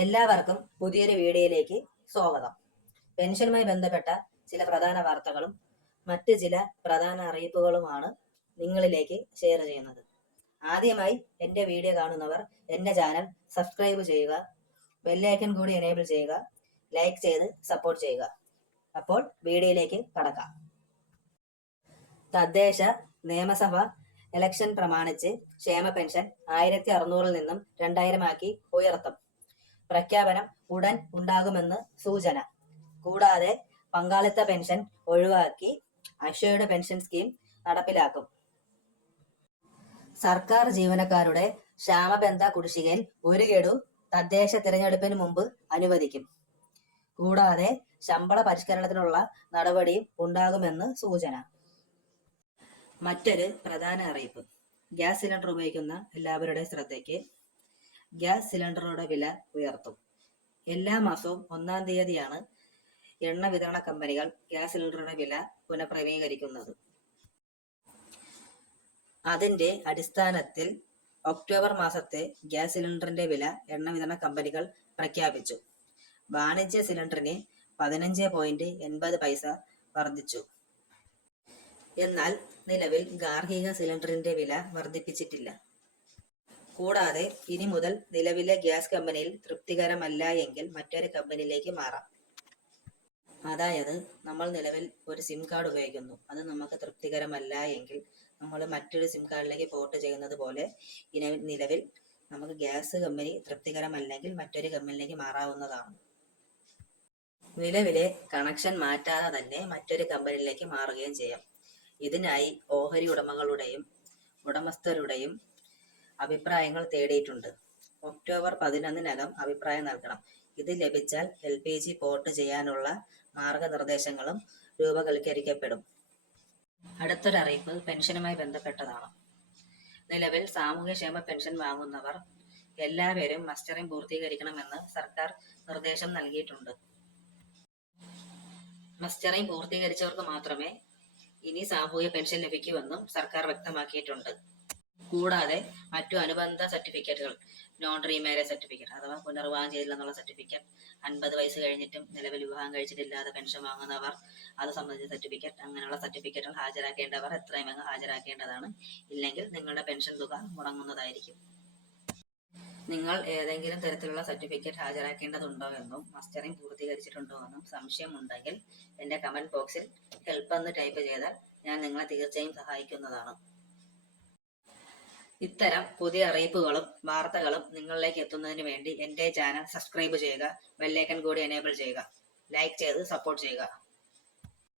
എല്ലാവർക്കും പുതിയൊരു വീഡിയോയിലേക്ക് സ്വാഗതം. പെൻഷനുമായി ബന്ധപ്പെട്ട ചില പ്രധാന വാർത്തകളും മറ്റ് ചില പ്രധാന അറിയിപ്പുകളുമാണ് നിങ്ങളിലേക്ക് ഷെയർ ചെയ്യുന്നത്. ആദ്യമായി എന്റെ വീഡിയോ കാണുന്നവർ എന്റെ ചാനൽ സബ്സ്ക്രൈബ് ചെയ്യുക ബെല്ലൈക്കൺ കൂടി എനേബിൾ ചെയ്യുക ലൈക്ക് ചെയ്ത് സപ്പോർട്ട് ചെയ്യുക. അപ്പോൾ വീഡിയോയിലേക്ക് കടക്കാം. തദ്ദേശ നിയമസഭ ഇലക്ഷൻ പ്രമാണിച്ച് ക്ഷേമ പെൻഷൻ ആയിരത്തി അറുന്നൂറിൽ നിന്നും രണ്ടായിരം ആക്കി ഉയർത്തും. പ്രഖ്യാപനം ഉടൻ ഉണ്ടാകുമെന്ന് സൂചന. കൂടാതെ പങ്കാളിത്ത പെൻഷൻ ഒഴിവാക്കി അക്ഷയയുടെ പെൻഷൻ സ്കീം നടപ്പിലാക്കും. സർക്കാർ ജീവനക്കാരുടെ ക്ഷാമബന്ധ കുടിശ്ശികയിൽ ഒരു ഗഡു തദ്ദേശ തിരഞ്ഞെടുപ്പിന് മുമ്പ് അനുവദിക്കും. കൂടാതെ ശമ്പള പരിഷ്കരണത്തിനുള്ള നടപടിയും ഉണ്ടാകുമെന്ന് സൂചന. മറ്റൊരു പ്രധാന അറിയിപ്പ്. ഗ്യാസ് സിലിണ്ടർ ഉപയോഗിക്കുന്ന എല്ലാവരുടെ ശ്രദ്ധയ്ക്ക് ഗ്യാസ് സിലിണ്ടറുടെ വില ഉയർത്തും. എല്ലാ മാസവും ഒന്നാം തീയതിയാണ് എണ്ണ വിതരണ കമ്പനികൾ ഗ്യാസ് സിലിണ്ടറുടെ വില പുനഃക്രമീകരിക്കുന്നത്. അതിന്റെ അടിസ്ഥാനത്തിൽ ഒക്ടോബർ മാസത്തെ ഗ്യാസ് സിലിണ്ടറിന്റെ വില എണ്ണ വിതരണ കമ്പനികൾ പ്രഖ്യാപിച്ചു. വാണിജ്യ സിലിണ്ടറിന് പതിനഞ്ച് പോയിന്റ് എൺപത് പൈസ വർദ്ധിച്ചു. എന്നാൽ നിലവിൽ ഗാർഹിക സിലിണ്ടറിന്റെ വില വർദ്ധിപ്പിച്ചിട്ടില്ല. കൂടാതെ ഇനി മുതൽ നിലവിലെ ഗ്യാസ് കമ്പനിയിൽ തൃപ്തികരമല്ല എങ്കിൽ മറ്റൊരു കമ്പനിയിലേക്ക് മാറാം. അതായത് നമ്മൾ നിലവിൽ ഒരു സിം കാർഡ് ഉപയോഗിക്കുന്നു. അത് നമുക്ക് തൃപ്തികരമല്ല എങ്കിൽ നമ്മൾ മറ്റൊരു സിം കാർഡിലേക്ക് പോർട്ട് ചെയ്യുന്നത് പോലെ ഇനി നിലവിൽ നമുക്ക് ഗ്യാസ് കമ്പനി തൃപ്തികരമല്ലെങ്കിൽ മറ്റൊരു കമ്പനിയിലേക്ക് മാറാവുന്നതാണ്. നിലവിലെ കണക്ഷൻ മാറ്റാതെ തന്നെ മറ്റൊരു കമ്പനിയിലേക്ക് മാറുകയും ചെയ്യാം. ഇതിനായി ഓഹരി ഉടമകളുടെയും ഉടമസ്ഥരുടെയും അഭിപ്രായങ്ങൾ തേടിയിട്ടുണ്ട്. ഒക്ടോബർ പതിനൊന്നിനകം അഭിപ്രായം നൽകണം. ഇത് ലഭിച്ചാൽ എൽ പി ജി പോർട്ട് ചെയ്യാനുള്ള മാർഗനിർദ്ദേശങ്ങളും രൂപവൽക്കരിക്കപ്പെടും. അടുത്തൊരറിയിപ്പ് പെൻഷനുമായി ബന്ധപ്പെട്ടതാണ്. നിലവിൽ സാമൂഹ്യക്ഷേമ പെൻഷൻ വാങ്ങുന്നവർ എല്ലാവരും മസ്റ്ററിംഗ് പൂർത്തീകരിക്കണമെന്ന് സർക്കാർ നിർദ്ദേശം നൽകിയിട്ടുണ്ട്. മസ്റ്ററിംഗ് പൂർത്തീകരിച്ചവർക്ക് മാത്രമേ ഇനി സാമൂഹ്യ പെൻഷൻ ലഭിക്കുമെന്നും സർക്കാർ വ്യക്തമാക്കിയിട്ടുണ്ട്. കൂടാതെ മറ്റു അനുബന്ധ സർട്ടിഫിക്കറ്റുകൾ നോൺ റീമാരേജ് സർട്ടിഫിക്കറ്റ് അഥവാ പുനർവിവാഹം ചെയ്തില്ലെന്നുള്ള സർട്ടിഫിക്കറ്റ് അൻപത് വയസ്സ് കഴിഞ്ഞിട്ടും നിലവിൽ വിവാഹം കഴിച്ചിട്ടില്ലാതെ പെൻഷൻ വാങ്ങുന്നവർ അത് സംബന്ധിച്ച സർട്ടിഫിക്കറ്റ് അങ്ങനെയുള്ള സർട്ടിഫിക്കറ്റുകൾ ഹാജരാക്കേണ്ടവർ എത്രയും വേഗം ഹാജരാക്കേണ്ടതാണ്. ഇല്ലെങ്കിൽ നിങ്ങളുടെ പെൻഷൻ തുക മുടങ്ങുന്നതായിരിക്കും. നിങ്ങൾ ഏതെങ്കിലും തരത്തിലുള്ള സർട്ടിഫിക്കറ്റ് ഹാജരാക്കേണ്ടതുണ്ടോ എന്നും മസ്റ്ററിംഗ് പൂർത്തീകരിച്ചിട്ടുണ്ടോ എന്നും സംശയമുണ്ടെങ്കിൽ എന്റെ കമന്റ് ബോക്സിൽ ഹെൽപ്പ് എന്ന് ടൈപ്പ് ചെയ്താൽ ഞാൻ നിങ്ങളെ തീർച്ചയായും സഹായിക്കുന്നതാണ്. ഇത്തരം പുതിയ അറിയിപ്പുകളും വാർത്തകളും നിങ്ങളിലേക്ക് എത്തുന്നതിന് വേണ്ടി എന്റെ ചാനൽ സബ്സ്ക്രൈബ് ചെയ്യുക ബെല്ലൈക്കൺ കൂടി എനേബിൾ ചെയ്യുക ലൈക്ക് ചെയ്ത് സപ്പോർട്ട് ചെയ്യുക.